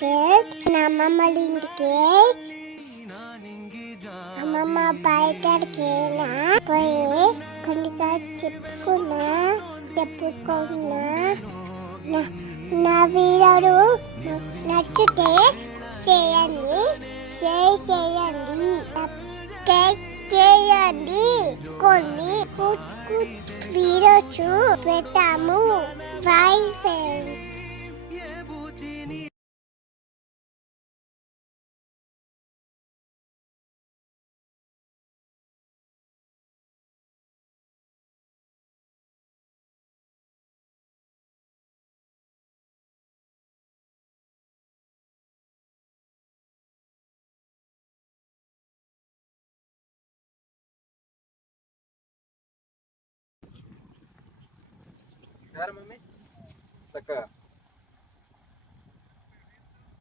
అమ్మమ్మ ఇంటికి అమ్మమ్మ బయటకేనా పోయి కొన్ని చెప్పుకున్నా నా వీడియోలు నచ్చితే చేయండి, షేర్ చేయండి, సబ్స్క్రైబ్ చేయండి. కొన్ని వీడియోస్ పెట్టాము. Bye friends. మమ్మీ చక్కగా